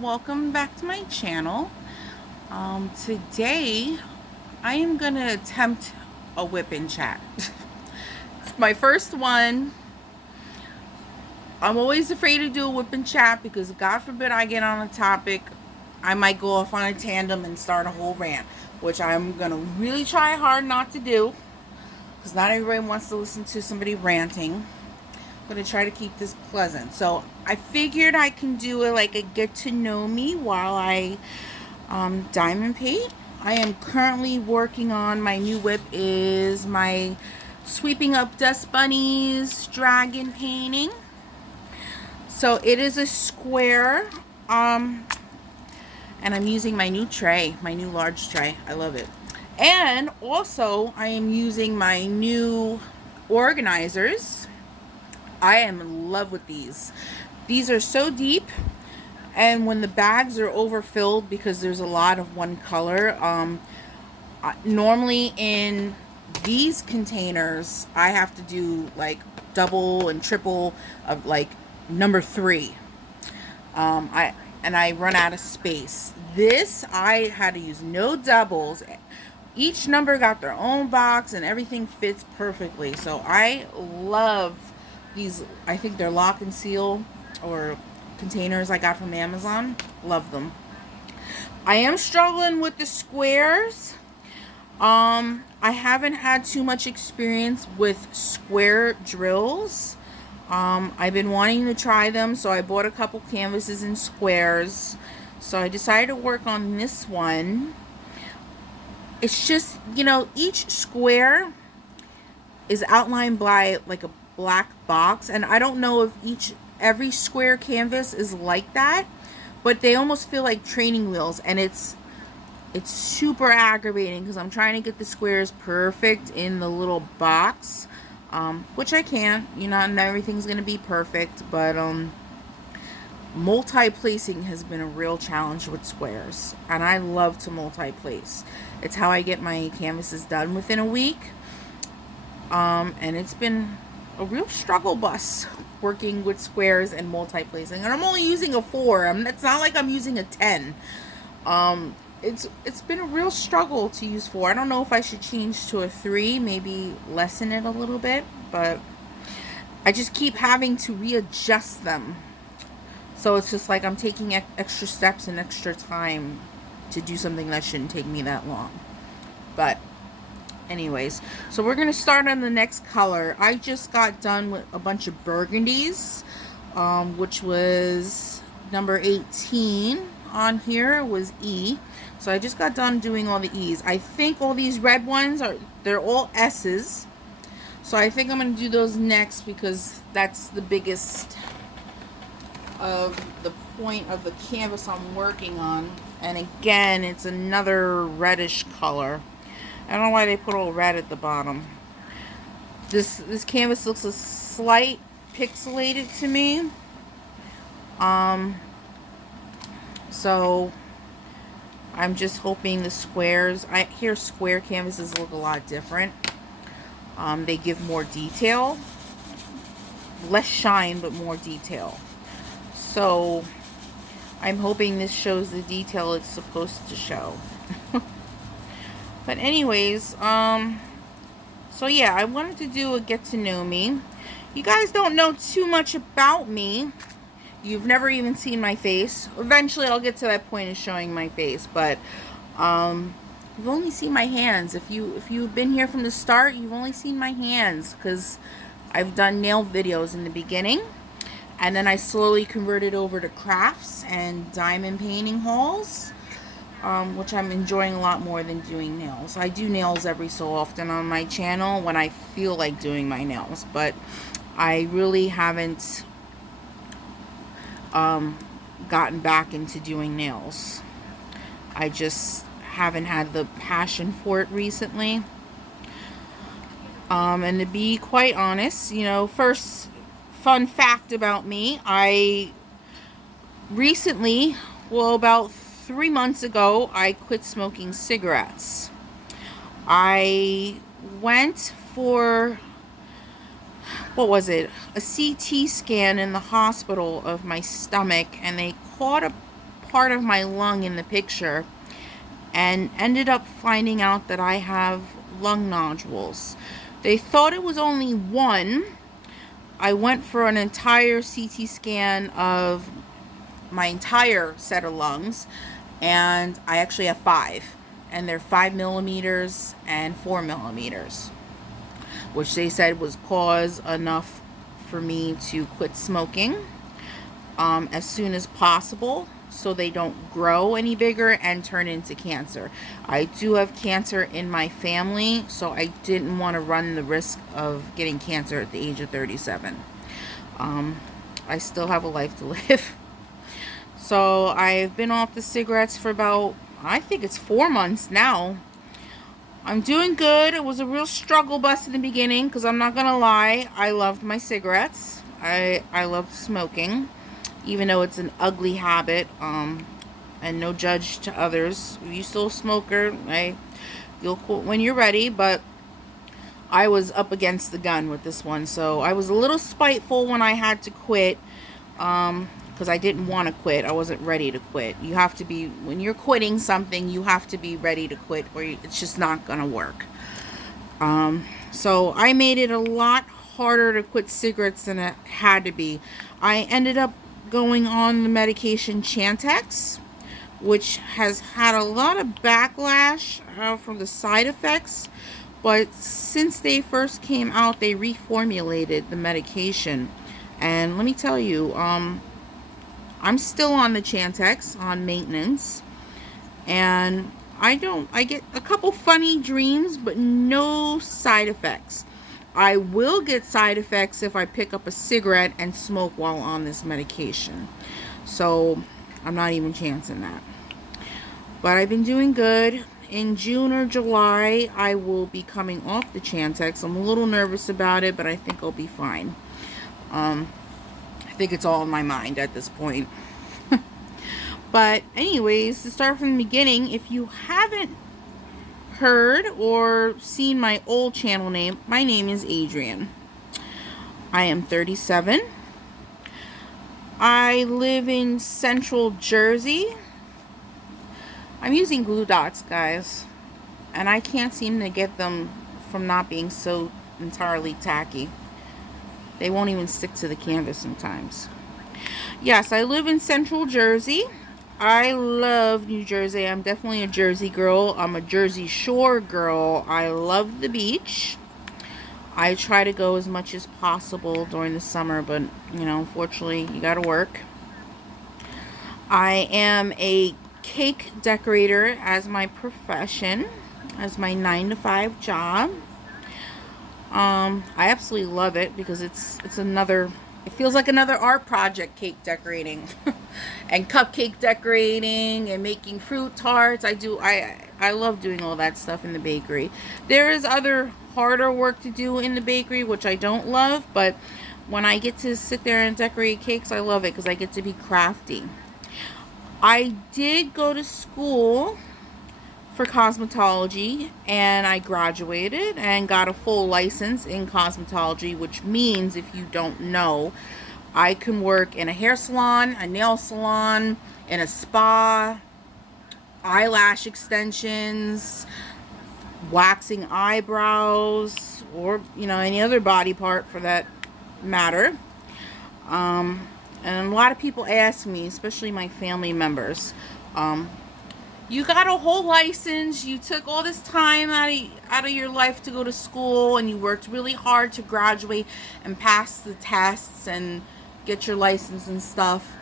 welcome back to my channel. Today I am gonna attempt a whip and chat. It's my first one. I'm always afraid to do a whip and chat because God forbid I get on a topic, I might go off on a tandem and start a whole rant, which I'm gonna really try hard not to do because not everybody wants to listen to somebody ranting. I'm going to try to keep this pleasant. So I figured I can do it like a get to know me while I diamond paint. I am currently working on my new whip is my sweeping up dust bunnies dragon painting. So it is a square and I'm using my new tray, my new large tray. I love it. And also I am using my new organizers. I am in love with these. These are so deep, and when the bags are overfilled because there's a lot of one color, normally in these containers I have to do like double and triple of like number 3. I run out of space. This I had to use no doubles. Each number got their own box and everything fits perfectly. So I love these. I think they're lock and seal or containers I got from Amazon. Love them. I am struggling with the squares. I haven't had too much experience with square drills. I've been wanting to try them, so I bought a couple canvases in squares. So I decided to work on this one. It's just, each square is outlined by like a black box, and I don't know if every square canvas is like that, but they almost feel like training wheels, and it's super aggravating because I'm trying to get the squares perfect in the little box, which I can't. Not everything's gonna be perfect, but multi-placing has been a real challenge with squares, and I love to multi-place. It's how I get my canvases done within a week, and it's been a real struggle bus working with squares and multi-placing, and I'm only using a 4. It's not like I'm using a 10. It's been a real struggle to use 4. I don't know if I should change to a 3, maybe lessen it a little bit, but I just keep having to readjust them. So it's just like I'm taking extra steps and extra time to do something that shouldn't take me that long. But anyways, so we're going to start on the next color. I just got done with a bunch of burgundies, which was number 18 on here was E. So I just got done doing all the E's. I think all these red ones they're all S's. So I think I'm going to do those next because that's the biggest of the point of the canvas I'm working on. And again, it's another reddish color. I don't know why they put all red at the bottom. This canvas looks a slight pixelated to me. So I'm just hoping the squares, I hear square canvases look a lot different. They give more detail, less shine, but more detail. So I'm hoping this shows the detail it's supposed to show. But anyways, so yeah, I wanted to do a get to know me. You guys don't know too much about me. You've never even seen my face. Eventually I'll get to that point of showing my face, but you've only seen my hands. If you've been here from the start, you've only seen my hands because I've done nail videos in the beginning, and then I slowly converted over to crafts and diamond painting hauls, which I'm enjoying a lot more than doing nails. I do nails every so often on my channel when I feel like doing my nails, but I really haven't gotten back into doing nails. I just haven't had the passion for it recently. And to be quite honest, first fun fact about me, I recently, about 3 months ago, I quit smoking cigarettes. I went for what was it, a CT scan in the hospital of my stomach, and they caught a part of my lung in the picture and ended up finding out that I have lung nodules. They thought it was only one. I went for an entire CT scan of my entire set of lungs, and I actually have 5, and they're 5 millimeters and 4 millimeters, which they said was cause enough for me to quit smoking as soon as possible, so they don't grow any bigger and turn into cancer. I do have cancer in my family, so I didn't want to run the risk of getting cancer at the age of 37. I still have a life to live. So I've been off the cigarettes for about, I think it's 4 months now. I'm doing good. It was a real struggle bus in the beginning, because I'm not gonna lie, I loved my cigarettes. I loved smoking, even though it's an ugly habit, and no judge to others. If you're still a smoker, you'll quit when you're ready, but I was up against the gun with this one, so I was a little spiteful when I had to quit, because I didn't want to quit. I wasn't ready to quit. You have to be, when you're quitting something, you have to be ready to quit, or it's just not gonna work. So I made it a lot harder to quit cigarettes than it had to be. I ended up going on the medication Chantix, which has had a lot of backlash from the side effects, but since they first came out, they reformulated the medication, and let me tell you, I'm still on the Chantix on maintenance, and I get a couple funny dreams, but no side effects. I will get side effects if I pick up a cigarette and smoke while on this medication. So I'm not even chancing that. But I've been doing good. In June or July, I will be coming off the Chantix. I'm a little nervous about it, but I think I'll be fine. I think it's all in my mind at this point. But anyways, to start from the beginning, if you haven't heard or seen my old channel name, my name is Adrienne. I am 37. I live in Central Jersey. I'm using glue dots, guys, and I can't seem to get them from not being so entirely tacky. They won't even stick to the canvas sometimes. Yes, I live in Central Jersey. I love New Jersey. I'm definitely a Jersey girl. I'm a Jersey Shore girl. I love the beach. I try to go as much as possible during the summer, but, you know, unfortunately, you gotta work. I am a cake decorator as my profession, as my 9-to-5 job. I absolutely love it because it's another, it feels like another art project, cake decorating and cupcake decorating and making fruit tarts. I love doing all that stuff in the bakery. There is other harder work to do in the bakery, which I don't love, but when I get to sit there and decorate cakes, I love it because I get to be crafty. I did go to school for cosmetology, and I graduated and got a full license in cosmetology, which means, if you don't know, I can work in a hair salon, a nail salon, in a spa, eyelash extensions, waxing eyebrows, or, you know, any other body part for that matter. And a lot of people ask me, especially my family members, you got a whole license, you took all this time out of your life to go to school, and you worked really hard to graduate and pass the tests and get your license and stuff.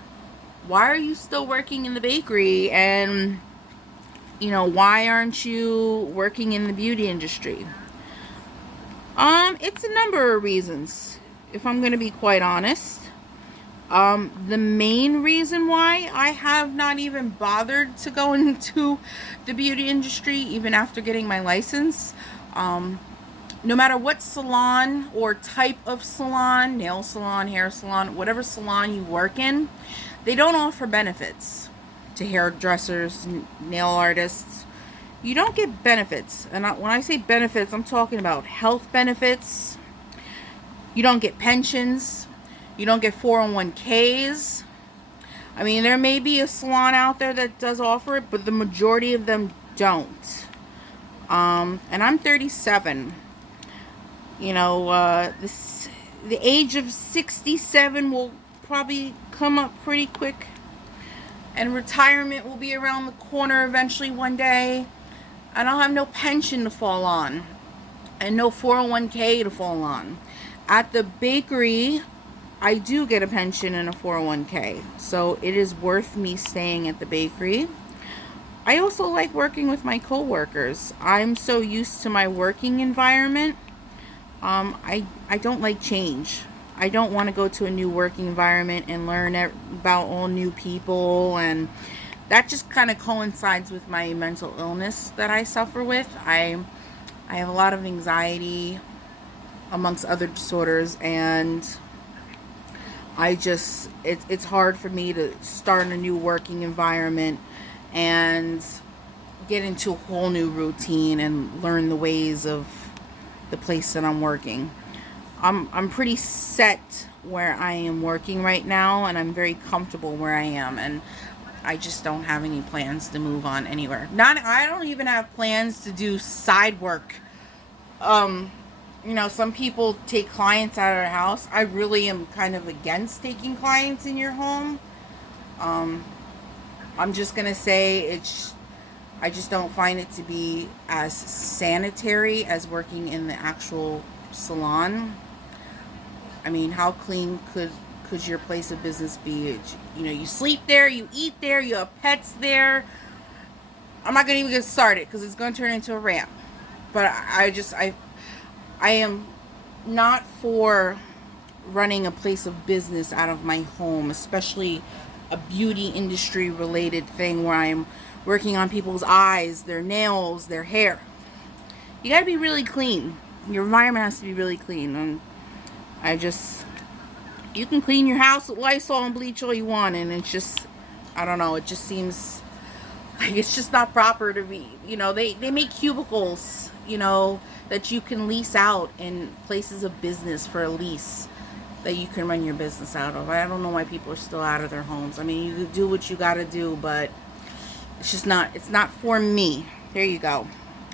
Why are you still working in the bakery? And, you know, why aren't you working in the beauty industry? It's a number of reasons, if I'm going to be quite honest. The main reason why I have not even bothered to go into the beauty industry, even after getting my license, no matter what salon or type of salon, nail salon, hair salon, whatever salon you work in, they don't offer benefits to hairdressers, nail artists. You don't get benefits. And when I say benefits, I'm talking about health benefits. You don't get pensions. You don't get 401ks. I mean, there may be a salon out there that does offer it, but the majority of them don't. And I'm 37. You know, the age of 67 will probably come up pretty quick. And retirement will be around the corner eventually one day. And I'll have no pension to fall on. And no 401k to fall on. At the bakery, I do get a pension and a 401k. So it is worth me staying at the bakery. I also like working with my coworkers. I'm so used to my working environment. I don't like change. I don't want to go to a new working environment and learn about all new people, and that just kind of coincides with my mental illness that I suffer with. I have a lot of anxiety amongst other disorders, and it's hard for me to start in a new working environment and get into a whole new routine and learn the ways of the place that I'm working. I'm pretty set where I am working right now, and I'm very comfortable where I am, and I just don't have any plans to move on anywhere. I don't even have plans to do side work. You know, some people take clients out of their house. I really am kind of against taking clients in your home. I'm just gonna say I just don't find it to be as sanitary as working in the actual salon. I mean, how clean could your place of business be? You know, you sleep there, you eat there, you have pets there. I'm not gonna even get started because it's gonna turn into a rant. But I am not for running a place of business out of my home, especially a beauty industry related thing where I'm working on people's eyes, their nails, their hair. You gotta be really clean. Your environment has to be really clean. And you can clean your house with Lysol and bleach all you want, and it's just, I don't know, it just seems like it's just not proper to be, you know, they make cubicles, you know, that you can lease out in places of business for a lease that you can run your business out of. I don't know why people are still out of their homes. I mean, you do what you gotta do, but it's not for me. There you go.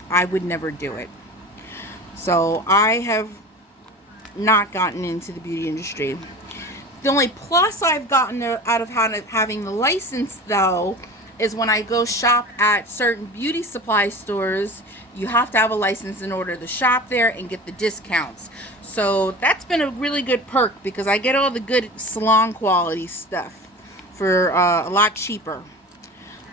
I would never do it. So I have not gotten into the beauty industry. The only plus I've gotten out of having the license, though, is when I go shop at certain beauty supply stores, you have to have a license in order to shop there and get the discounts. So that's been a really good perk because I get all the good salon quality stuff for a lot cheaper.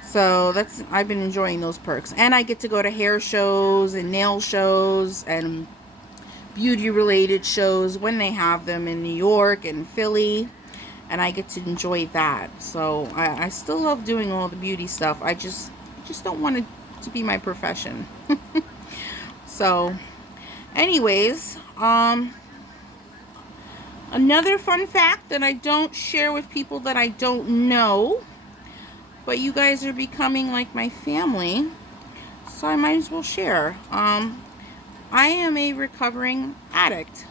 So I've been enjoying those perks. And I get to go to hair shows and nail shows and beauty related shows when they have them in New York and Philly, and I get to enjoy that. So I still love doing all the beauty stuff. I just don't want it to be my profession. So anyways, another fun fact that I don't share with people that I don't know, but you guys are becoming like my family, so I might as well share. I am a recovering addict.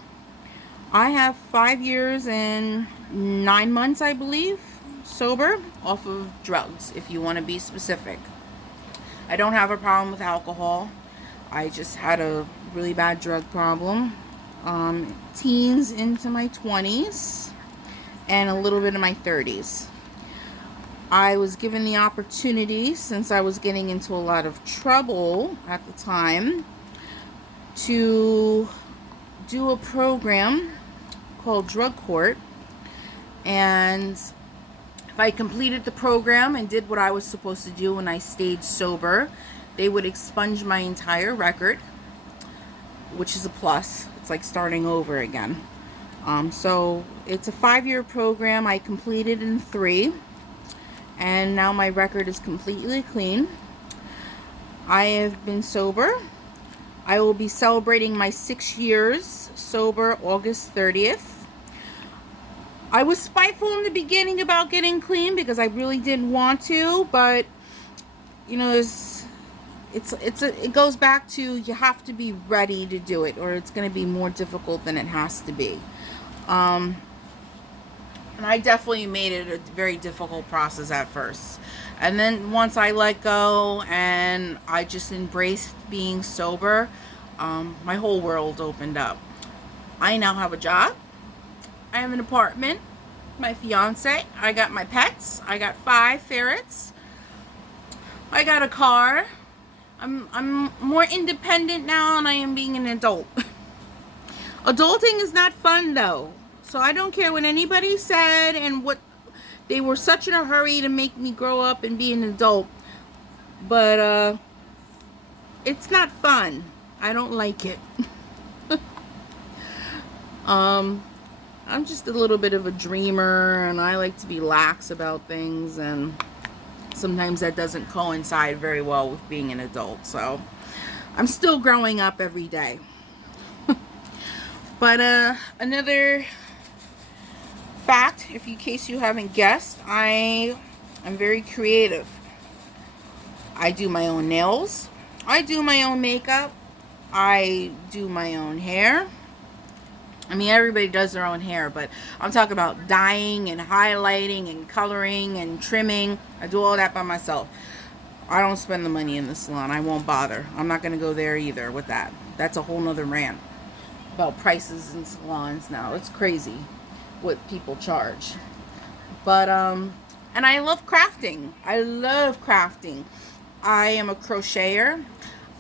I have 5 years and 9 months, I believe, sober off of drugs, if you want to be specific. I don't have a problem with alcohol. I just had a really bad drug problem. Teens into my 20s and a little bit of my 30s. I was given the opportunity, since I was getting into a lot of trouble at the time, to do a program called Drug Court, and if I completed the program and did what I was supposed to do and I stayed sober, they would expunge my entire record, which is a plus. It's like starting over again. So it's a 5-year program. I completed in 3, and now my record is completely clean. I have been sober. I will be celebrating my 6 years sober August 30th. I was spiteful in the beginning about getting clean because I really didn't want to, but you know, it goes back to, you have to be ready to do it, or it's going to be more difficult than it has to be. And I definitely made it a very difficult process at first. And then once I let go and I just embraced being sober, my whole world opened up. I now have a job. I have an apartment. My fiance. I got my pets. I got 5 ferrets. I got a car. I'm more independent now, and I am being an adult. Adulting is not fun though. So I don't care what anybody said and what they were such in a hurry to make me grow up and be an adult. But it's not fun. I don't like it. I'm just a little bit of a dreamer, and I like to be lax about things, and sometimes that doesn't coincide very well with being an adult. So I'm still growing up every day. But another fact, if in case you haven't guessed, I am very creative. I do my own nails. I do my own makeup. I do my own hair. I mean, everybody does their own hair, but I'm talking about dyeing and highlighting and coloring and trimming. I do all that by myself. I don't spend the money in the salon. I won't bother. I'm not going to go there either with that. That's a whole nother rant about prices in salons now. It's crazy what people charge. But, and I love crafting. I love crafting. I am a crocheter.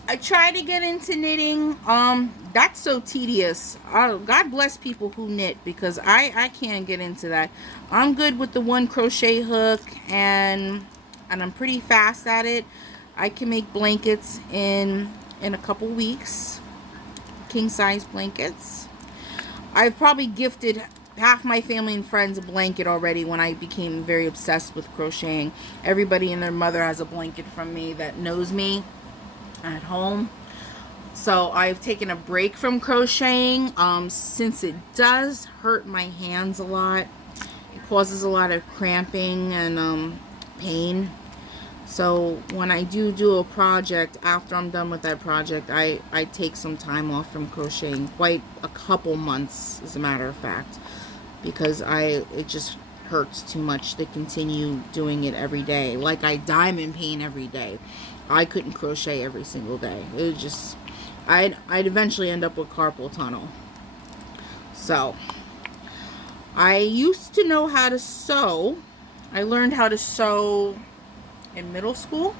I try to get into knitting. That's so tedious. God bless people who knit, because I can't get into that. I'm good with the one crochet hook, and I'm pretty fast at it. I can make blankets in a couple weeks. King size blankets. I've probably gifted half my family and friends a blanket already when I became very obsessed with crocheting. Everybody and their mother has a blanket from me that knows me at home. So I've taken a break from crocheting since it does hurt my hands a lot. It causes a lot of cramping and pain. So when I do a project, after I'm done with that project, I take some time off from crocheting, quite a couple months as a matter of fact, because it just hurts too much to continue doing it every day. Like I diamond paint every day. I couldn't crochet every single day. It was just, I'd eventually end up with carpal tunnel. So I used to know how to sew. I learned how to sew in middle school,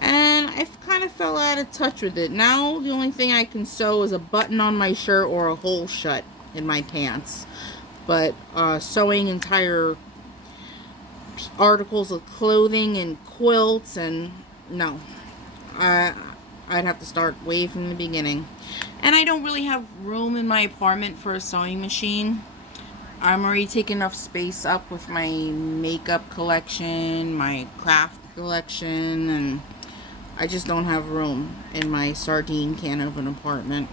and I kind of fell out of touch with it. Now the only thing I can sew is a button on my shirt or a hole shut in my pants. But sewing entire articles of clothing and quilts, and no, I'd have to start way from the beginning. And I don't really have room in my apartment for a sewing machine. I'm already taking enough space up with my makeup collection, my craft collection, and I just don't have room in my sardine can of an apartment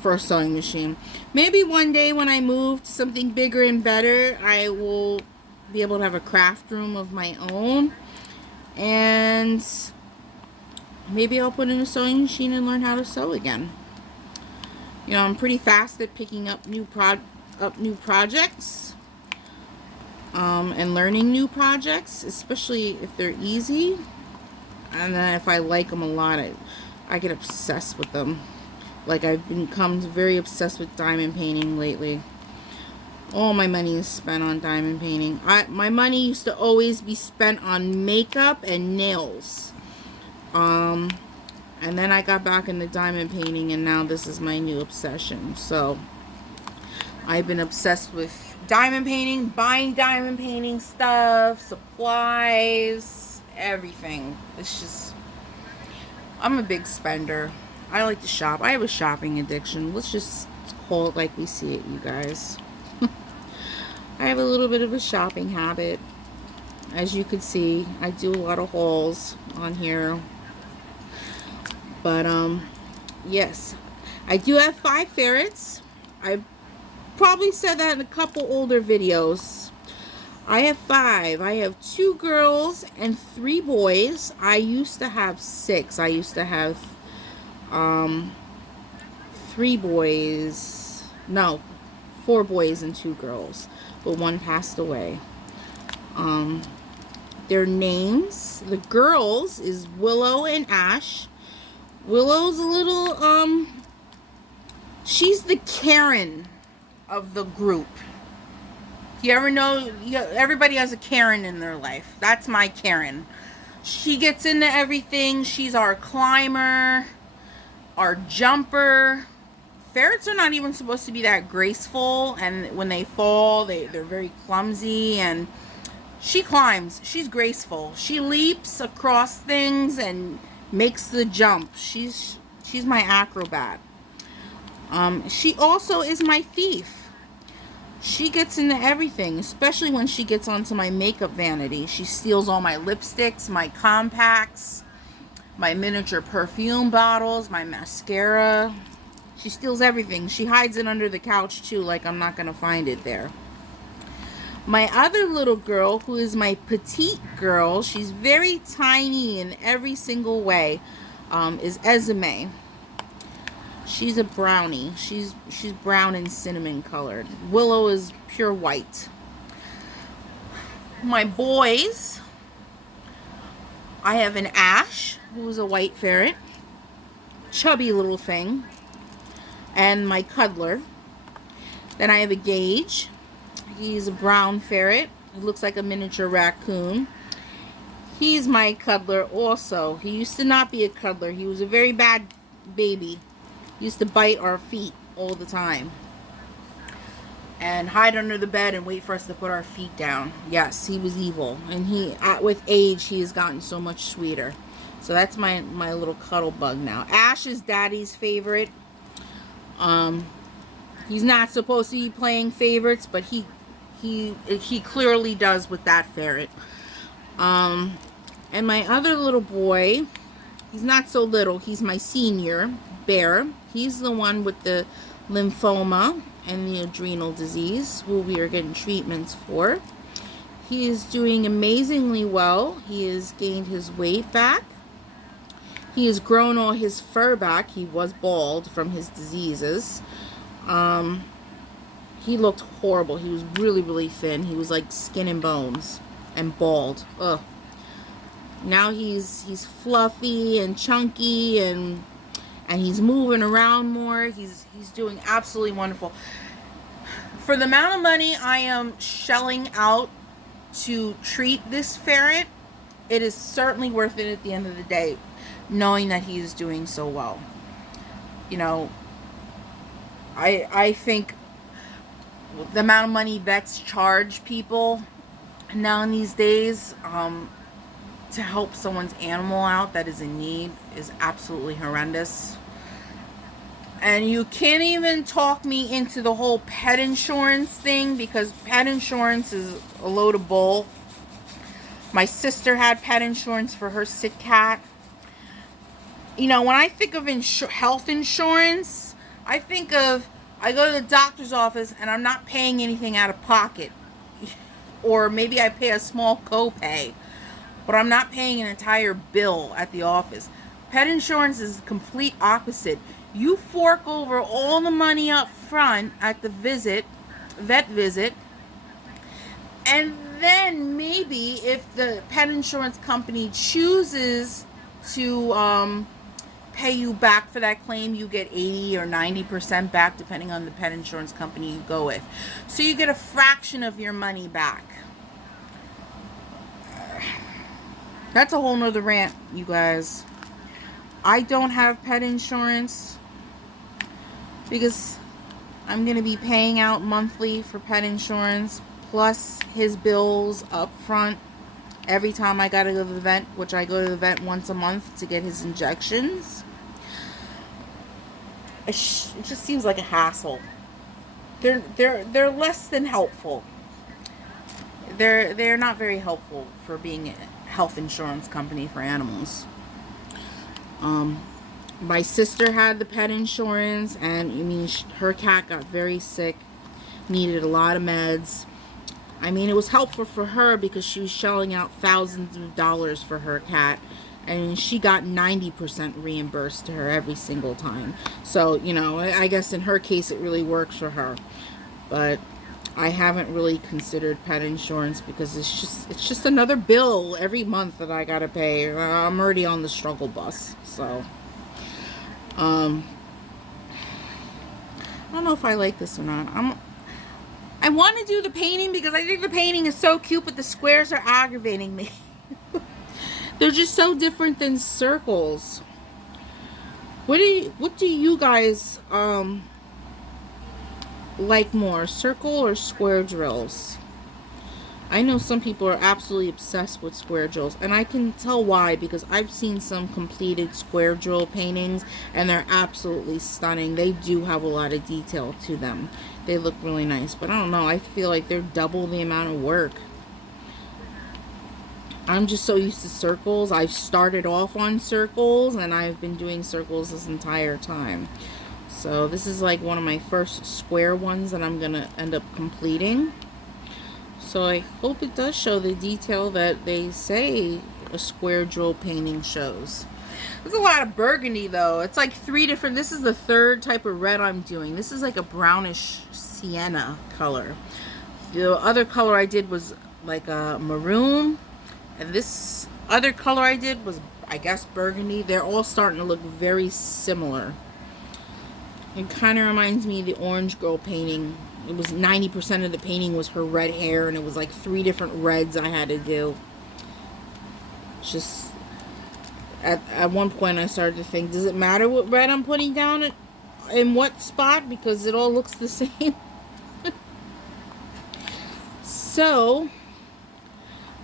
for a sewing machine. Maybe one day when I move to something bigger and better, I will be able to have a craft room of my own, and maybe I'll put in a sewing machine and learn how to sew again. You know, I'm pretty fast at picking up new projects and learning new projects, especially if they're easy. And then if I like them a lot, I get obsessed with them. Like I've become very obsessed with diamond painting lately. All my money is spent on diamond painting. My money used to always be spent on makeup and nails. And then I got back into diamond painting, and now this is my new obsession. So I've been obsessed with diamond painting, buying diamond painting stuff, supplies, everything. It's just, I'm a big spender. I like to shop. I have a shopping addiction. Let's just call it like we see it, you guys. I have a little bit of a shopping habit. As you can see, I do a lot of hauls on here. But, yes. I do have 5 ferrets. I probably said that in a couple older videos. I have 5. I have 2 girls and 3 boys. I used to have 6. I used to have 3 boys. No, 4 boys and 2 girls, but one passed away. Their names, the girls is Willow and Ash. Willow's a little, she's the Karen of the group. You ever know, everybody has a Karen in their life. That's my Karen. She gets into everything. She's our climber, our jumper. Ferrets are not even supposed to be that graceful, and when they fall, they're very clumsy, and she climbs. She's graceful. She leaps across things and makes the jump. She's my acrobat. She also is my thief. She gets into everything, especially when she gets onto my makeup vanity. She steals all my lipsticks, my compacts, my miniature perfume bottles, my mascara. She steals everything. She hides it under the couch too, like I'm not gonna find it there. My other little girl, who is my petite girl, she's very tiny in every single way, is Esme. She's a brownie. She's brown and cinnamon colored. Willow is pure white. My boys, I have an Ash, who is a white ferret, chubby little thing, and my cuddler. Then I have a Gage. He's a brown ferret. He looks like a miniature raccoon. He's my cuddler also. He used to not be a cuddler. He was a very bad baby. He used to bite our feet all the time and hide under the bed and wait for us to put our feet down. Yes, he was evil, and with age he has gotten so much sweeter. So that's my little cuddle bug now. Ash is Daddy's favorite. He's not supposed to be playing favorites, but he clearly does with that ferret. And my other little boy, he's not so little, he's my senior, Bear. He's the one with the lymphoma and the adrenal disease, who we are getting treatments for. He is doing amazingly well. He has gained his weight back. He has grown all his fur back. He was bald from his diseases. He looked horrible. He was really, really thin. He was like skin and bones and bald. Ugh. Now he's fluffy and chunky, and he's moving around more. He's doing absolutely wonderful. For the amount of money I am shelling out to treat this ferret, it is certainly worth it at the end of the day, knowing that he is doing so well. You know, I think the amount of money vets charge people now in these days to help someone's animal out that is in need is absolutely horrendous. And you can't even talk me into the whole pet insurance thing, because pet insurance is a load of bull. My sister had pet insurance for her sick cat. You know, when I think of health insurance, I think of, I go to the doctor's office and I'm not paying anything out of pocket. Or maybe I pay a small copay, but I'm not paying an entire bill at the office. Pet insurance is the complete opposite. You fork over all the money up front at the vet visit, and then maybe if the pet insurance company chooses to pay you back for that claim, you get 80 or 90% back, depending on the pet insurance company you go with. So you get a fraction of your money back. That's a whole nother rant, you guys. I don't have pet insurance because I'm going to be paying out monthly for pet insurance, plus his bills up front every time I got to go to the vet, which I go to the vet once a month to get his injections. It just seems like a hassle. They're less than helpful. They're not very helpful for being a health insurance company for animals. My sister had the pet insurance, and I mean, her cat got very sick, needed a lot of meds. I mean, it was helpful for her because she was shelling out thousands of dollars for her cat, and she got 90% reimbursed to her every single time. So, you know, I guess in her case it really works for her. but I haven't really considered pet insurance because it's just another bill every month that I gotta pay. I'm already on the struggle bus, so I don't know if I like this or not. I want to do the painting because I think the painting is so cute, but the squares are aggravating me. They're just so different than circles. What do you guys like more, circle or square drills? I know some people are absolutely obsessed with square drills, and I can tell why, because I've seen some completed square drill paintings and they're absolutely stunning. They do have a lot of detail to them. They look really nice, but I don't know, I feel like they're double the amount of work. I'm just so used to circles. I've started off on circles and I've been doing circles this entire time. So this is like one of my first square ones that I'm gonna end up completing. So I hope it does show the detail that they say a square drill painting shows. There's a lot of burgundy though. It's like 3 different, this is the 3rd type of red I'm doing. This is like a brownish sienna color. The other color I did was like a maroon. And this other color I did was, I guess, burgundy. They're all starting to look very similar. It kind of reminds me of the orange girl painting. It was 90% of the painting was her red hair, and it was like 3 different reds I had to do. Just at one point I started to think, does it matter what red I'm putting down in what spot, because it all looks the same? So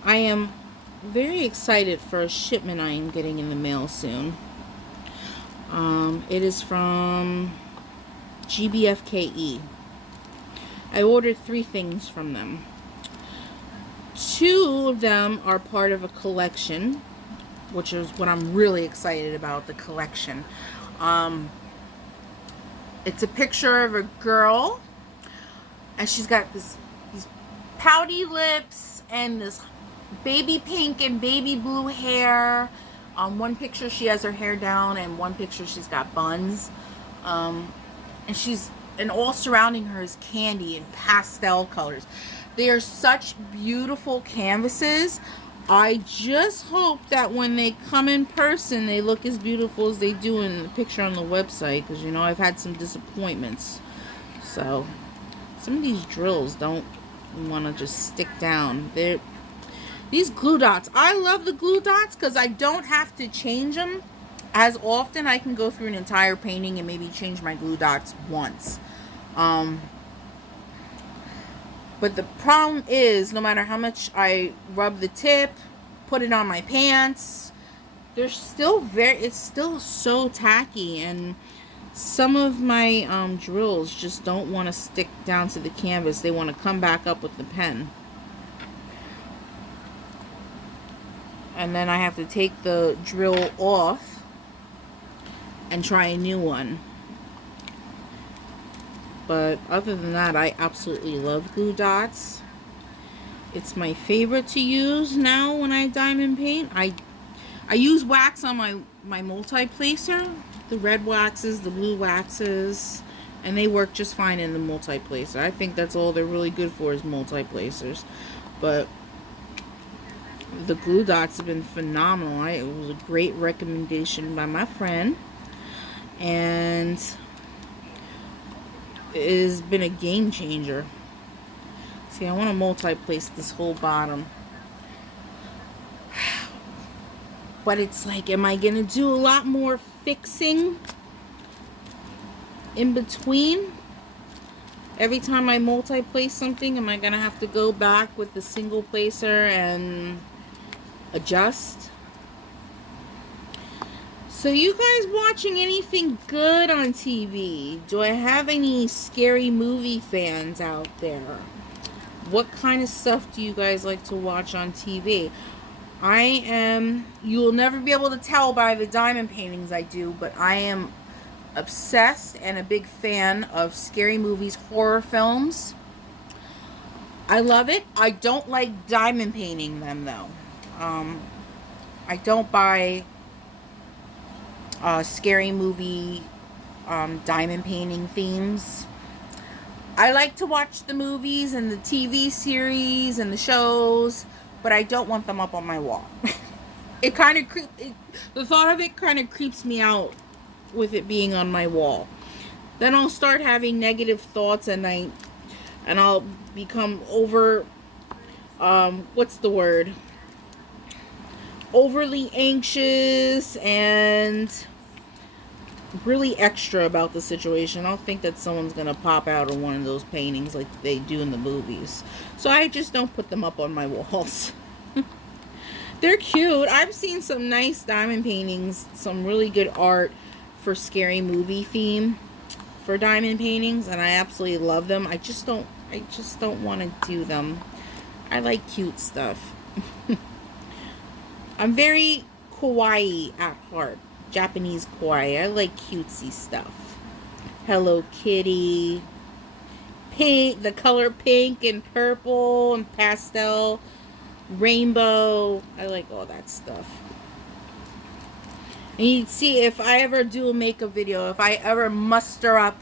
I am very excited for a shipment I am getting in the mail soon. It is from GBFKE. I ordered 3 things from them. 2 of them are part of a collection, which is what I'm really excited about, the collection. It's a picture of a girl, and she's got these pouty lips and this baby pink and baby blue hair. One picture she has her hair down, and one picture she's got buns. And all surrounding her is candy and pastel colors. They are such beautiful canvases. I just hope that when they come in person, they look as beautiful as they do in the picture on the website, because, you know, I've had some disappointments. So, some of these drills don't want to just stick down. These glue dots, I love the glue dots because I don't have to change them as often. I can go through an entire painting and maybe change my glue dots once. But the problem is, no matter how much I rub the tip, put it on my pants, it's still so tacky, and some of my drills just don't want to stick down to the canvas. They want to come back up with the pen. And then I have to take the drill off and try a new one. But other than that, I absolutely love glue dots. It's my favorite to use now when I diamond paint. I use wax on my multi-placer. The red waxes, the blue waxes, and they work just fine in the multi-placer. I think that's all they're really good for, is multi-placers. But the glue dots have been phenomenal. It was a great recommendation by my friend, and it has been a game changer. See, I want to multi-place this whole bottom, but it's like, am I gonna do a lot more fixing in between? Every time I multi-place something, am I gonna have to go back with the single placer and adjust? So you guys watching anything good on TV? Do I have any scary movie fans out there? What kind of stuff do you guys like to watch on TV? You'll never be able to tell by the diamond paintings I do, but I am obsessed and a big fan of scary movies, horror films. I love it. I don't like diamond painting them though. I don't buy scary movie diamond painting themes. I like to watch the movies and the TV series and the shows, but I don't want them up on my wall. It kind of the thought of it kind of creeps me out with it being on my wall. Then I'll start having negative thoughts at night, and I'll become what's the word? Overly anxious and really extra about the situation. I'll think that someone's gonna pop out of one of those paintings like they do in the movies. So I just don't put them up on my walls. They're cute. I've seen some nice diamond paintings, some really good art for scary movie theme for diamond paintings, and I absolutely love them. I just don't want to do them. I like cute stuff. I'm very kawaii at heart. Japanese kawaii. I like cutesy stuff. Hello Kitty. Pink, the color pink and purple and pastel. Rainbow. I like all that stuff. And you'd see, if I ever do a makeup video, if I ever muster up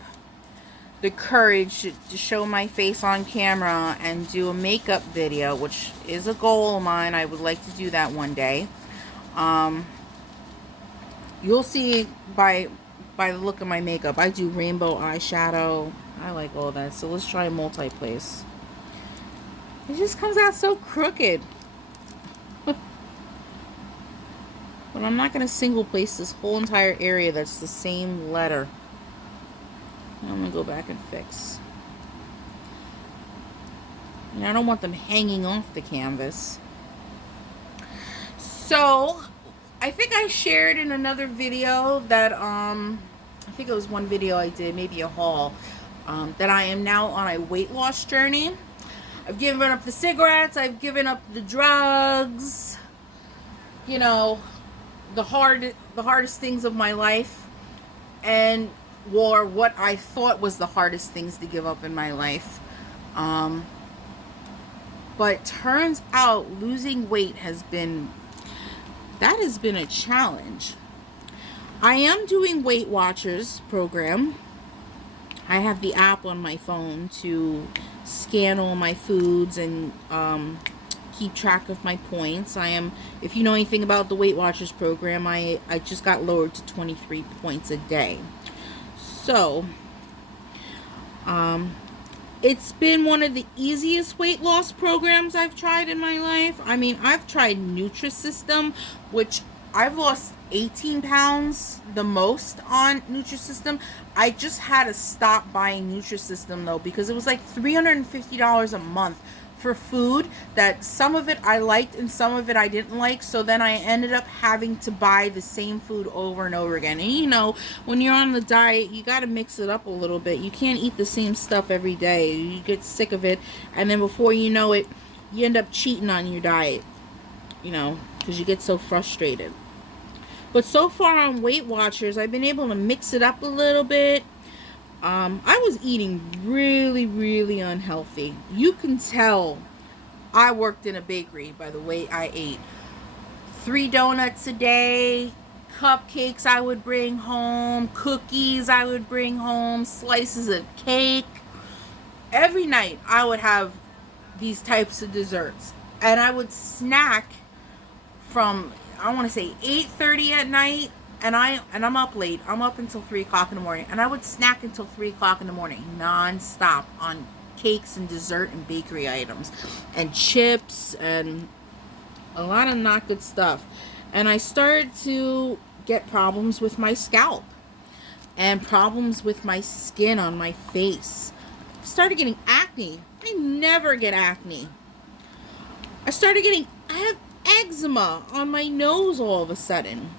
the courage to show my face on camera and do a makeup video, which is a goal of mine. I would like to do that one day. You'll see by the look of my makeup, I do rainbow eyeshadow. I like all that. So let's try multi-place. It just comes out so crooked. But I'm not going to single place this whole entire area that's the same letter. I'm going to go back and fix. And I don't want them hanging off the canvas. So I think I shared in another video that, I think it was one video I did, maybe a haul, that I am now on a weight loss journey. I've given up the cigarettes, I've given up the drugs, you know, the hardest things of my life, and or what I thought was the hardest things to give up in my life. But turns out losing weight has been a challenge. I am doing Weight Watchers program. I have the app on my phone to scan all my foods and keep track of my points. If you know anything about the Weight Watchers program, I just got lowered to 23 points a day. So, it's been one of the easiest weight loss programs I've tried in my life. I mean, I've tried Nutrisystem, which I've lost 18 pounds the most on Nutrisystem. I just had to stop buying Nutrisystem though, because it was like $350 a month for food that some of it I liked and some of it I didn't like. So then I ended up having to buy the same food over and over again. And you know, when you're on the diet, you got to mix it up a little bit. You can't eat the same stuff every day. You get sick of it, and then before you know it, you end up cheating on your diet, you know, because you get so frustrated. But so far on Weight Watchers, I've been able to mix it up a little bit. I was eating really, really unhealthy. You can tell I worked in a bakery by the way I ate. 3 donuts a day, cupcakes I would bring home, cookies I would bring home, slices of cake. Every night I would have these types of desserts. And I would snack from, I want to say 8:30 at night. And I'm up late. I'm up until 3 o'clock in the morning. And I would snack until 3 o'clock in the morning, non-stop, on cakes and dessert and bakery items. And chips and a lot of not good stuff. And I started to get problems with my scalp. And problems with my skin on my face. I started getting acne. I never get acne. I have eczema on my nose all of a sudden.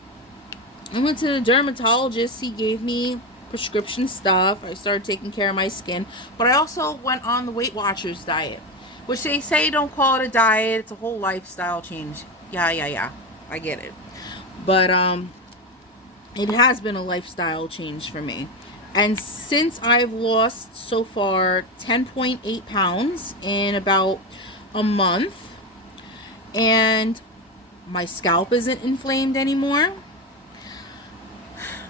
I went to the dermatologist. He gave me prescription stuff. I started taking care of my skin. But I also went on the Weight Watchers diet, which they say don't call it a diet. It's a whole lifestyle change. Yeah. I get it. But it has been a lifestyle change for me. And since I've lost so far 10.8 pounds in about a month, and my scalp isn't inflamed anymore,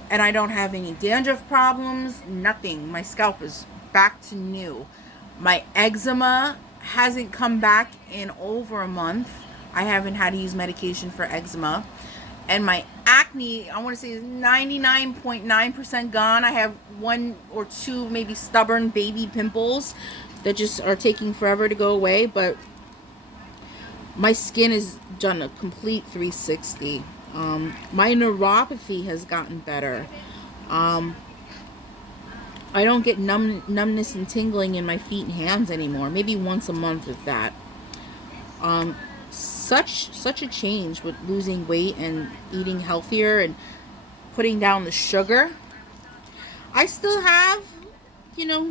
and I don't have any dandruff problems, nothing. My scalp is back to new. My eczema hasn't come back in over a month. I haven't had to use medication for eczema. And my acne, I want to say, is 99.9% gone. I have 1 or 2 maybe stubborn baby pimples that just are taking forever to go away. But my skin has done a complete 360. My neuropathy has gotten better. I don't get numbness and tingling in my feet and hands anymore. Maybe once a month, if that. Such a change with losing weight and eating healthier and putting down the sugar. I still have,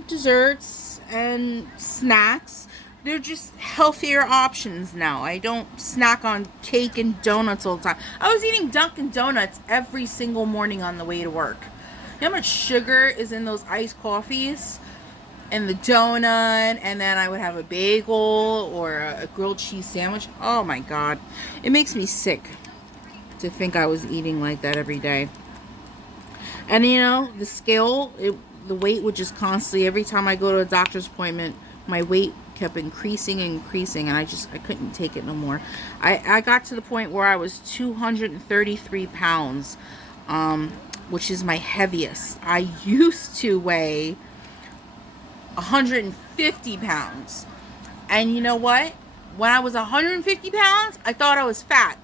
desserts and snacks. They're just healthier options now. I don't snack on cake and donuts all the time. I was eating Dunkin' Donuts every single morning on the way to work. You know how much sugar is in those iced coffees and the donut, and then I would have a bagel or a grilled cheese sandwich. Oh my God. It makes me sick to think I was eating like that every day. And the scale, the weight would just constantly, every time I go to a doctor's appointment, my weight kept increasing and increasing, and I couldn't take it no more. I got to the point where I was 233 pounds, which is my heaviest. I used to weigh 150 pounds. And you know what? When I was 150 pounds, I thought I was fat.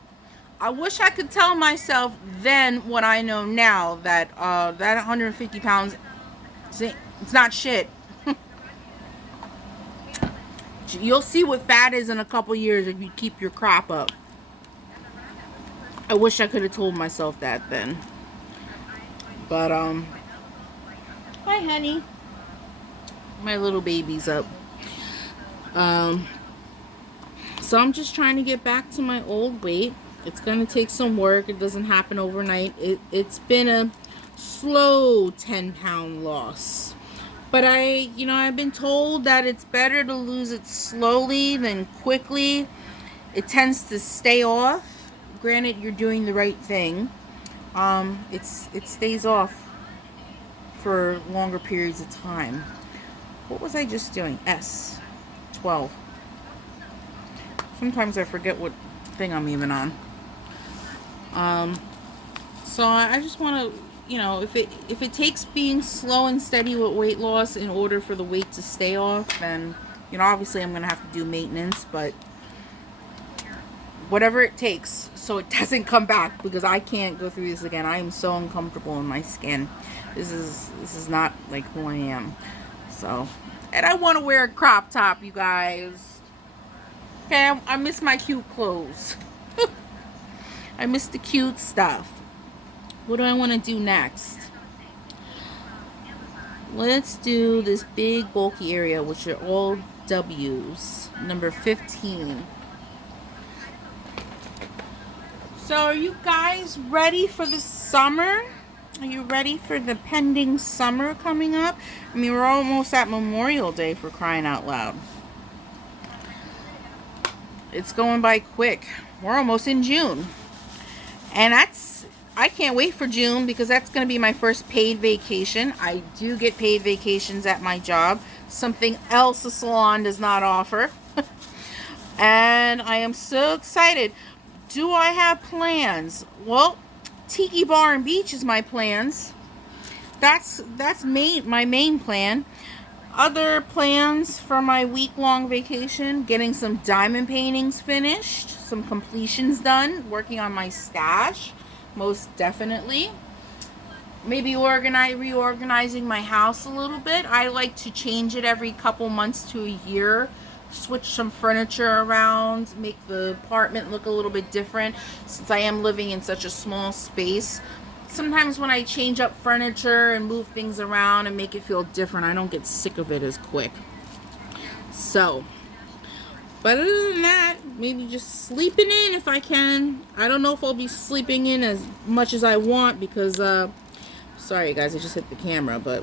I wish I could tell myself then what I know now, that that 150 pounds, it's not shit. You'll see what fat is in a couple years if you keep your crop up. I wish I could have told myself that then. But, hi, honey. My little baby's up. So I'm just trying to get back to my old weight. It's going to take some work. It doesn't happen overnight. It's been a slow 10-pound loss. But I've been told that it's better to lose it slowly than quickly. It tends to stay off. Granted, you're doing the right thing. It stays off for longer periods of time. What was I just doing? S12. Sometimes I forget what thing I'm even on. So I just want to, if it takes being slow and steady with weight loss in order for the weight to stay off, then, obviously I'm going to have to do maintenance, but whatever it takes so it doesn't come back, because I can't go through this again. I am so uncomfortable in my skin. This is not like who I am. So, and I want to wear a crop top, you guys. Okay, I miss my cute clothes. I miss the cute stuff. What do I want to do next? Let's do this big bulky area, which are all W's. Number 15. So are you guys ready for the summer? Are you ready for the pending summer coming up? I mean, we're almost at Memorial Day, for crying out loud. It's going by quick. We're almost in June. And I can't wait for June, because that's going to be my first paid vacation. I do get paid vacations at my job. Something else the salon does not offer. And I am so excited. Do I have plans? Well, Tiki Bar and Beach is my plans. That's my main plan. Other plans for my week-long vacation: getting some diamond paintings finished, some completions done, working on my stash, most definitely. Maybe reorganizing my house a little bit. I like to change it every couple months to a year. Switch some furniture around, make the apartment look a little bit different, since I am living in such a small space. Sometimes when I change up furniture and move things around and make it feel different, I don't get sick of it as quick. So, but other than that, maybe just sleeping in if I can. I don't know if I'll be sleeping in as much as I want, because sorry guys, I just hit the camera, but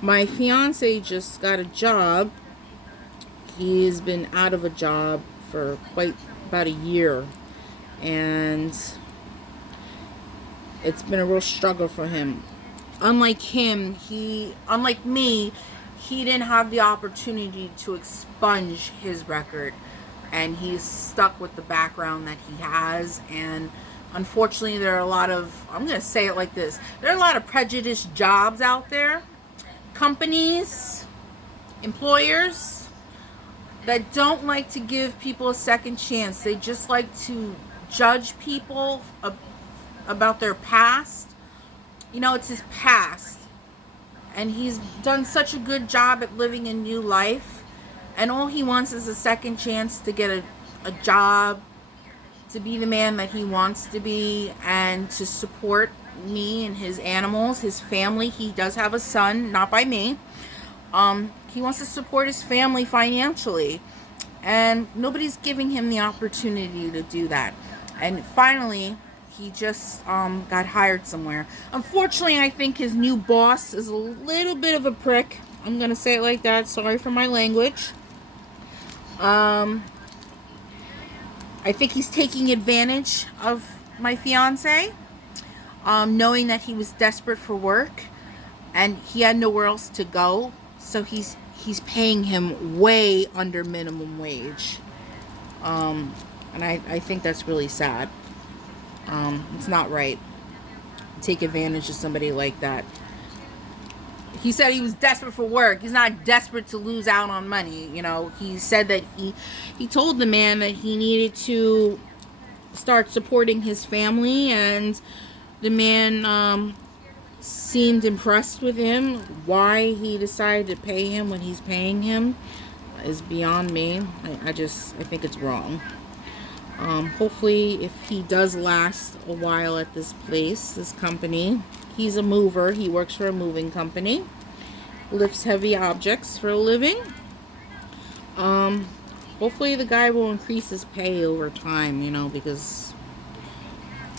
my fiance just got a job. He's been out of a job for quite about a year, and it's been a real struggle for him. Unlike me, he didn't have the opportunity to expunge his record, and he's stuck with the background that he has. And unfortunately, there are a lot of, I'm going to say it like this, there are a lot of prejudiced jobs out there, companies, employers that don't like to give people a second chance. They just like to judge people about their past. You know, it's his past, and he's done such a good job at living a new life, and all he wants is a second chance to get a job, to be the man that he wants to be, and to support me and his animals, his family. He does have a son, not by me. He wants to support his family financially, and nobody's giving him the opportunity to do that. And finally, he just got hired somewhere. Unfortunately, I think his new boss is a little bit of a prick. I'm gonna say it like that. Sorry for my language. I think he's taking advantage of my fiance, knowing that he was desperate for work and he had nowhere else to go. So he's paying him way under minimum wage. And I think that's really sad. It's not right to take advantage of somebody like that. He said he was desperate for work. He's not desperate to lose out on money. You know, he said that he told the man that he needed to start supporting his family, and the man seemed impressed with him. Why he decided to pay him when he's paying him is beyond me. I think it's wrong. Hopefully, if he does last a while at this place, this company, he's a mover. He works for a moving company, lifts heavy objects for a living. Hopefully the guy will increase his pay over time, you know, because,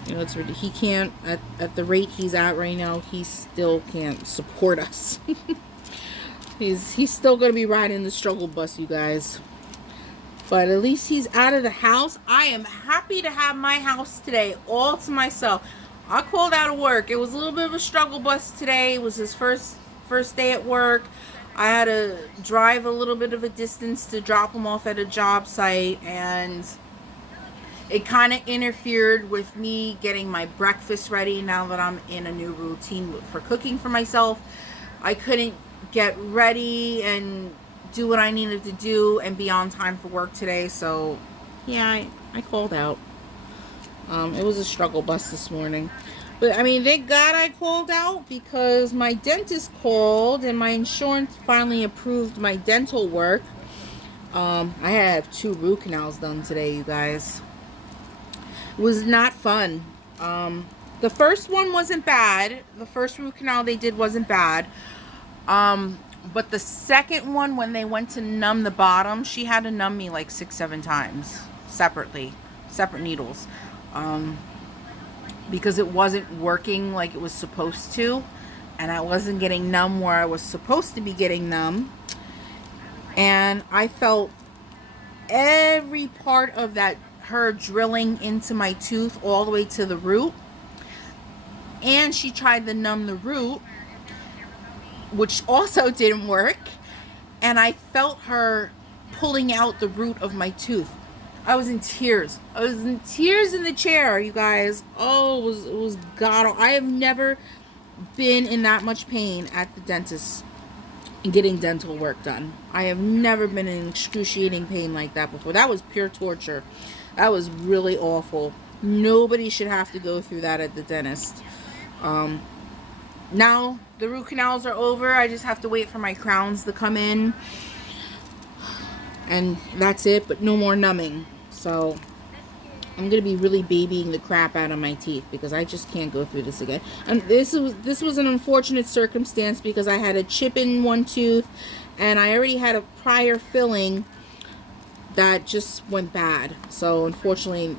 you know, he can't, at the rate he's at right now, he still can't support us. He's still going to be riding the struggle bus, you guys. But at least he's out of the house. I am happy to have my house today all to myself. I called out of work. It was a little bit of a struggle bus today. It was his first day at work. I had to drive a little bit of a distance to drop him off at a job site, and it kind of interfered with me getting my breakfast ready now that I'm in a new routine for cooking for myself. I couldn't get ready and do what I needed to do and be on time for work today, so yeah, I called out. It was a struggle bus this morning, but I mean, thank God I called out, because my dentist called and my insurance finally approved my dental work. I had 2 root canals done today, you guys. It was not fun. The first one wasn't bad. The first root canal they did wasn't bad. But the second one, when they went to numb the bottom, she had to numb me like 6-7 times separately, separate needles, because it wasn't working like it was supposed to, and I wasn't getting numb where I was supposed to be getting numb. And I felt every part of that, her drilling into my tooth all the way to the root. And she tried to numb the root, which also didn't work, and I felt her pulling out the root of my tooth. I was in tears. I was in tears in the chair, you guys. Oh, it was god. I have never been in that much pain at the dentist getting dental work done. I have never been in excruciating pain like that before. That was pure torture. That was really awful. Nobody should have to go through that at the dentist. Now the root canals are over. I just have to wait for my crowns to come in, and that's it, but no more numbing. So I'm gonna be really babying the crap out of my teeth, because I just can't go through this again. And this was an unfortunate circumstance, because I had a chip in one tooth, and I already had a prior filling that just went bad. So unfortunately,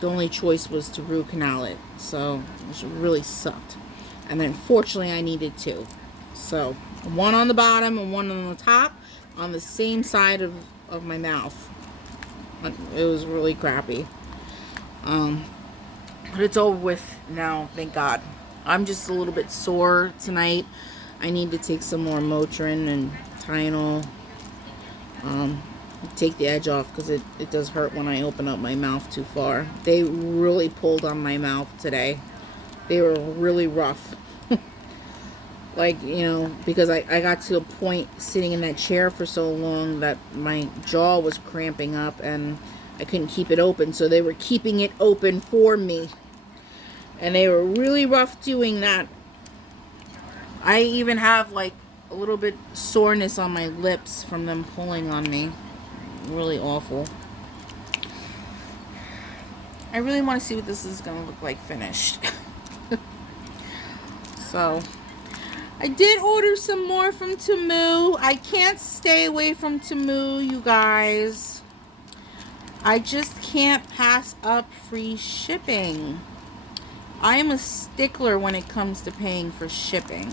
the only choice was to root canal it. So it really sucked. And then fortunately I needed 2. So one on the bottom and one on the top on the same side of my mouth. It was really crappy. But it's over with now, thank God. I'm just a little bit sore tonight. I need to take some more Motrin and Tylenol. Take the edge off because it does hurt when I open up my mouth too far. They really pulled on my mouth today. They were really rough. Like, you know, because I got to a point sitting in that chair for so long that my jaw was cramping up and I couldn't keep it open. So they were keeping it open for me. And they were really rough doing that. I even have like a little bit soreness on my lips from them pulling on me. Really awful. I really want to see what this is going to look like finished. So, I did order some more from Temu. I can't stay away from Temu, you guys. I just can't pass up free shipping. I am a stickler when it comes to paying for shipping.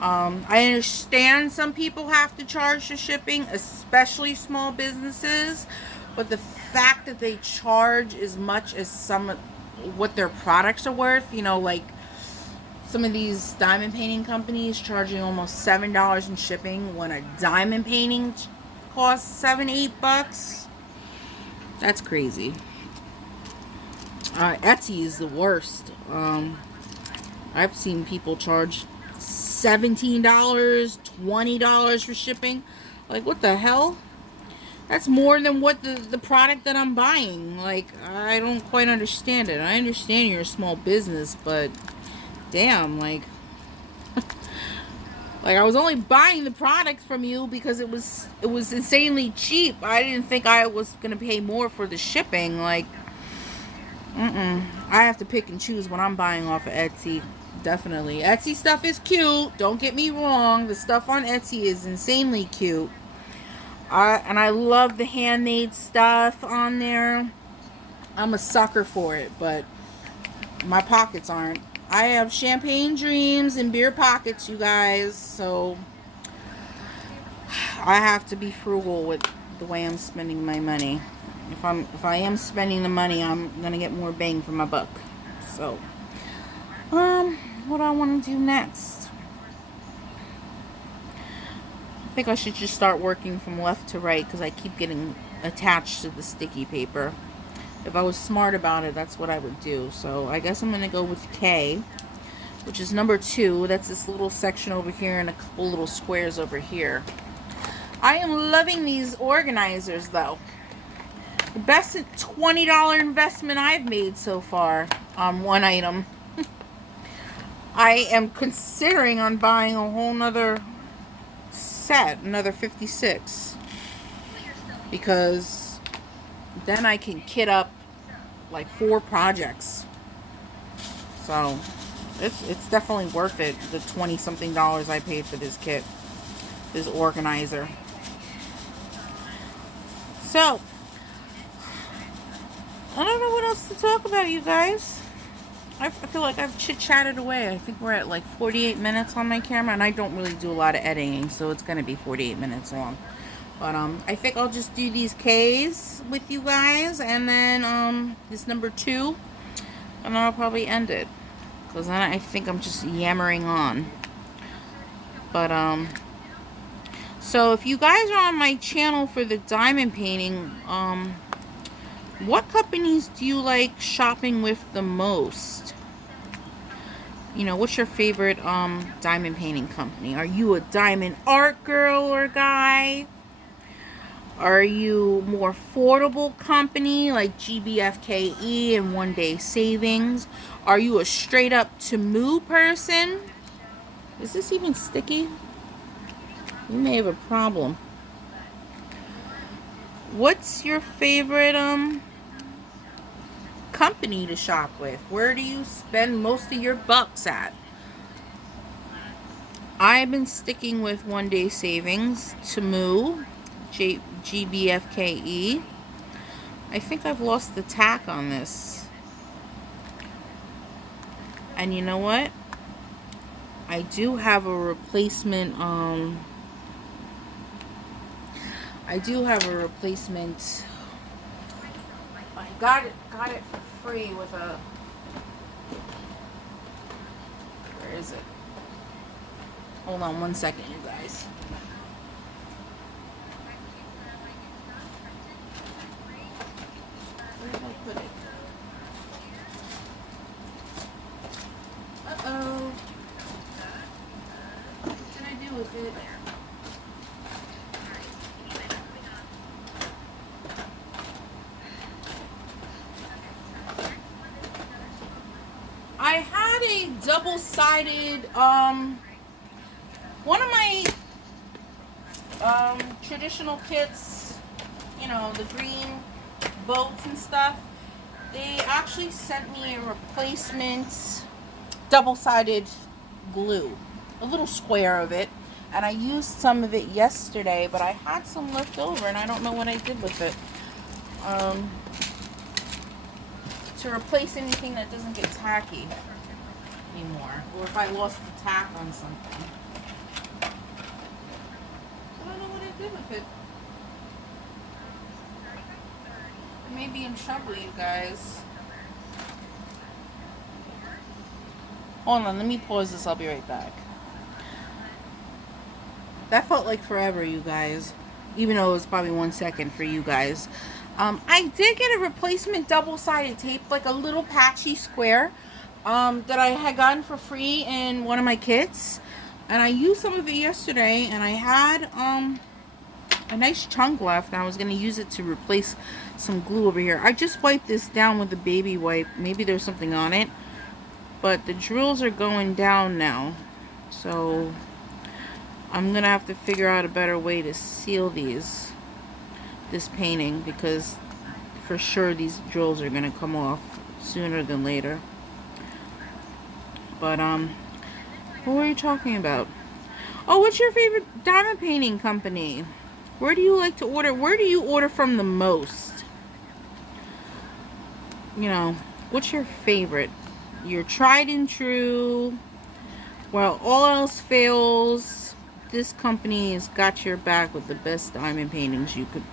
I understand some people have to charge for shipping, especially small businesses, but the fact that they charge as much as what their products are worth, you know, like some of these diamond painting companies charging almost $7 in shipping when a diamond painting costs $7-8. That's crazy. Etsy is the worst. I've seen people charge $17, $20 for shipping. Like, what the hell? That's more than what the product that I'm buying. Like, I don't quite understand it. I understand you're a small business, but damn, like I was only buying the product from you because it was insanely cheap. I didn't think I was gonna pay more for the shipping. Like, I have to pick and choose when I'm buying off of Etsy. Definitely. Etsy stuff is cute. Don't get me wrong. The stuff on Etsy is insanely cute. And I love the handmade stuff on there. I'm a sucker for it, but my pockets aren't. I have champagne dreams and beer pockets, you guys. So I have to be frugal with the way I'm spending my money. If I am spending the money, I'm gonna get more bang for my buck. So, what do I want to do next? I think I should just start working from left to right because I keep getting attached to the sticky paper. If I was smart about it, that's what I would do. So I guess I'm gonna go with K, which is number 2. That's this little section over here and a couple little squares over here. I am loving these organizers though. The best $20 investment I've made so far on one item. I am considering on buying a whole nother set, another 56. Because then I can kit up like 4 projects. So it's definitely worth it, the 20-something I paid for this kit, this organizer. So I don't know what else to talk about, you guys. I feel like I've chit-chatted away. I think we're at like 48 minutes on my camera, and I don't really do a lot of editing, so it's going to be 48 minutes long. But I think I'll just do these Ks with you guys, and then this number 2, and then I'll probably end it. Because then I think I'm just yammering on. But, so if you guys are on my channel for the diamond painting, what companies do you like shopping with the most? You know, what's your favorite diamond painting company? Are you a diamond art girl or guy? Are you more affordable company like GBFKE and One Day Savings? Are you a straight up Temu person? Is this even sticky? You may have a problem. What's your favorite company to shop with? Where do you spend most of your bucks at? I've been sticking with One Day Savings, Temu, GBFKE. I think I've lost the tack on this. And you know what? I do have a replacement I got it for free with a, where is it? Hold on one second, you guys. Where did I put it? Uh-oh. What did I do with it? I had a double-sided, one of my traditional kits, you know, the green boats and stuff, they actually sent me a replacement double-sided glue, a little square of it, and I used some of it yesterday, but I had some left over and I don't know what I did with it. To replace anything that doesn't get tacky anymore, or if I lost the tack on something. I don't know what I did with it. I may be in trouble, you guys. Hold on, let me pause this. I'll be right back. That felt like forever, you guys. Even though it was probably 1 second for you guys. I did get a replacement double-sided tape, like a little patchy square, that I had gotten for free in one of my kits. And I used some of it yesterday, and I had a nice chunk left, and I was going to use it to replace some glue over here. I just wiped this down with a baby wipe. Maybe there's something on it. But the drills are going down now. So I'm going to have to figure out a better way to seal this painting, because for sure these drills are going to come off sooner than later. But what were you talking about? Oh, what's your favorite diamond painting company? Where do you like to order? Where do you order from the most? You know, what's your favorite? Your tried and true. Well, all else fails, this company has got your back with the best diamond paintings you could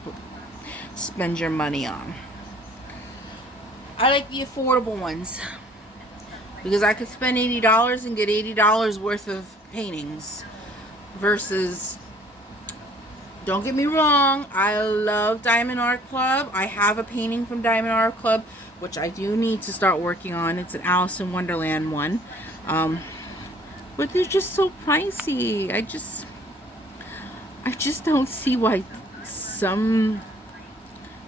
spend your money on. I like the affordable ones, because I could spend $80 and get $80 worth of paintings, versus, don't get me wrong, I love Diamond Art Club. I have a painting from Diamond Art Club, which I do need to start working on. It's an Alice in Wonderland one. But they're just so pricey. I just don't see why some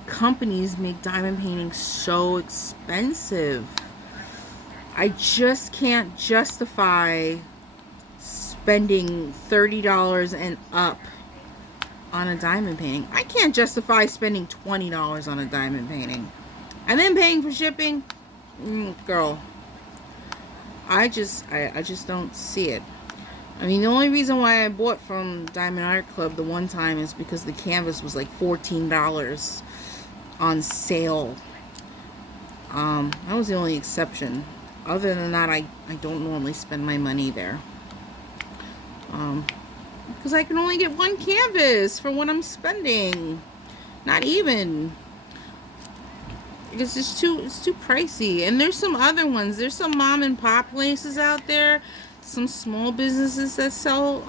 companies make diamond paintings so expensive. I just can't justify spending $30 and up on a diamond painting. I can't justify spending $20 on a diamond painting and then paying for shipping. Girl, I just don't see it. I mean, the only reason why I bought from Diamond Art Club the one time is because the canvas was like $14 on sale. That was the only exception. Other than that, I don't normally spend my money there. Because I can only get one canvas for what I'm spending. Not even. Because it's too pricey. And there's some other ones. There's some mom and pop places out there. Some small businesses that sell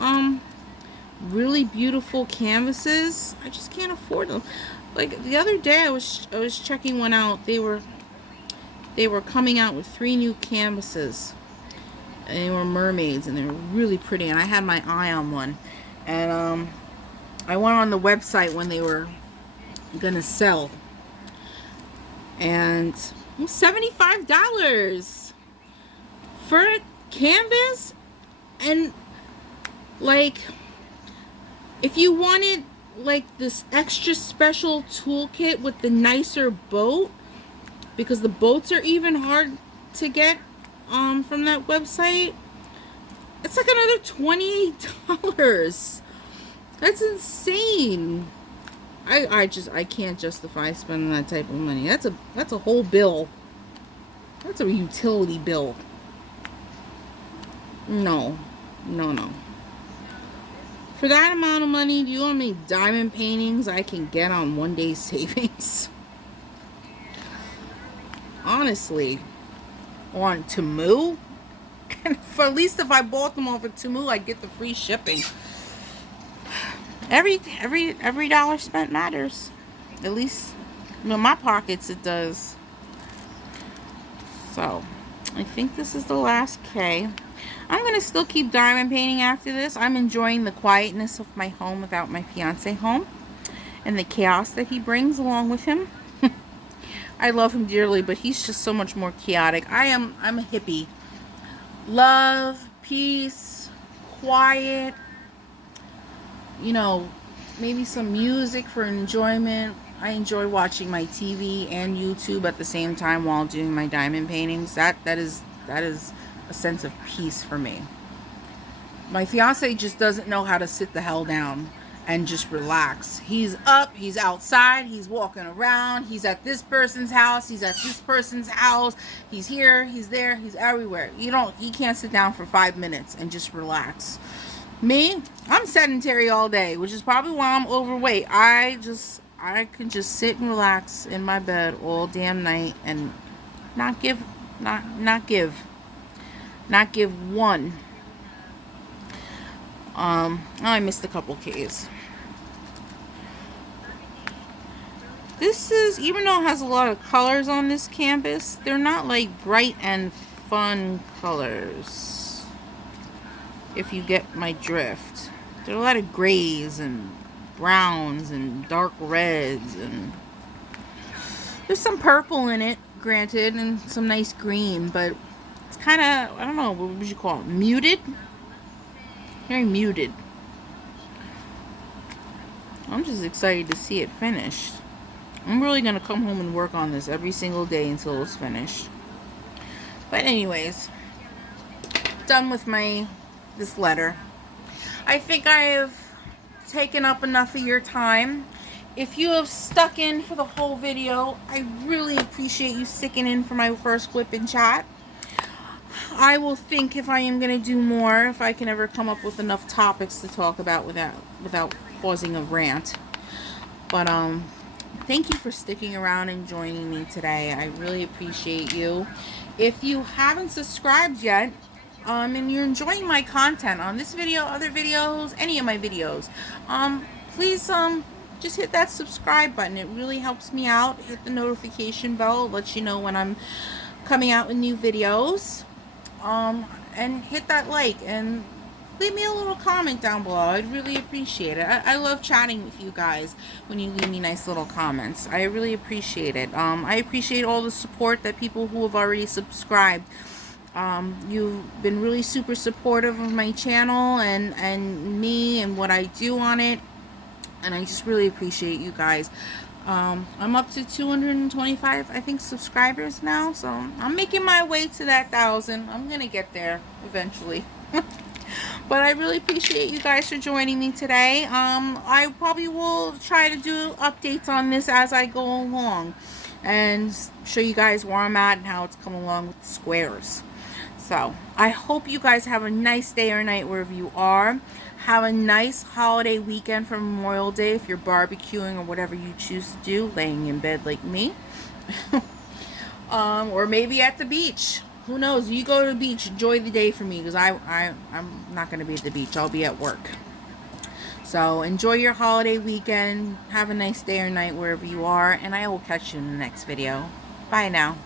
really beautiful canvases. I just can't afford them. Like the other day I was checking one out. They were coming out with 3 new canvases. And they were mermaids, and they were really pretty, and I had my eye on one. And I went on the website when they were gonna sell, and $75 for a canvas. And like, if you wanted like this extra special toolkit with the nicer boat, because the boats are even hard to get from that website, it's like another $28. That's insane. I can't justify spending that type of money. That's a whole bill. That's a utility bill. No. For that amount of money, do you know how many diamond paintings I can get on one day savings? Honestly. On Temu, And for at least if I bought them off of Temu, I'd get the free shipping. Every dollar spent matters. At least in my pockets it does. So I think this is the last K. I'm going to still keep diamond painting after this. I'm enjoying the quietness of my home without my fiance home, and the chaos that he brings along with him. I love him dearly, but he's just so much more chaotic. I'm a hippie. Love, peace, quiet, you know, maybe some music for enjoyment. I enjoy watching my TV and YouTube at the same time while doing my diamond paintings. That is a sense of peace for me. My fiance just doesn't know how to sit the hell down and just relax. He's up, he's outside, he's walking around, he's at this person's house, he's at this person's house, he's here, he's there, he's everywhere. He can't sit down for 5 minutes and just relax. Me, I'm sedentary all day, which is probably why I'm overweight. I can just sit and relax in my bed all damn night and not give one. I missed a couple Ks. This is, even though it has a lot of colors on this canvas, they're not like bright and fun colors, if you get my drift. There are a lot of grays and browns and dark reds, and there's some purple in it, granted, and some nice green, but it's kind of, I don't know, what would you call it? Muted? Very muted. I'm just excited to see it finished. I'm really going to come home and work on this every single day until it's finished. But anyways, done with this letter. I think I have taken up enough of your time. If you have stuck in for the whole video, I really appreciate you sticking in for my first Wip Chat. I will think if I am going to do more, if I can ever come up with enough topics to talk about without causing a rant. But thank you for sticking around and joining me today. I really appreciate you. If you haven't subscribed yet, and you're enjoying my content on this video, other videos, any of my videos, please just hit that subscribe button. It really helps me out. Hit the notification bell. It lets you know when I'm coming out with new videos. And hit that like and leave me a little comment down below. I'd really appreciate it. I love chatting with you guys when you leave me nice little comments. I really appreciate it. I appreciate all the support that people who have already subscribed. You've been really super supportive of my channel and me and what I do on it. And I just really appreciate you guys. I'm up to 225, I think, subscribers now. So I'm making my way to that 1,000. I'm going to get there eventually. But I really appreciate you guys for joining me today. I probably will try to do updates on this as I go along and show you guys where I'm at and how it's coming along with the squares. So I hope you guys have a nice day or night wherever you are. Have a nice holiday weekend for Memorial Day if you're barbecuing or whatever you choose to do, laying in bed like me. Or maybe at the beach. Who knows? You go to the beach, enjoy the day for me, because I'm not going to be at the beach. I'll be at work. So enjoy your holiday weekend. Have a nice day or night wherever you are, and I will catch you in the next video. Bye now.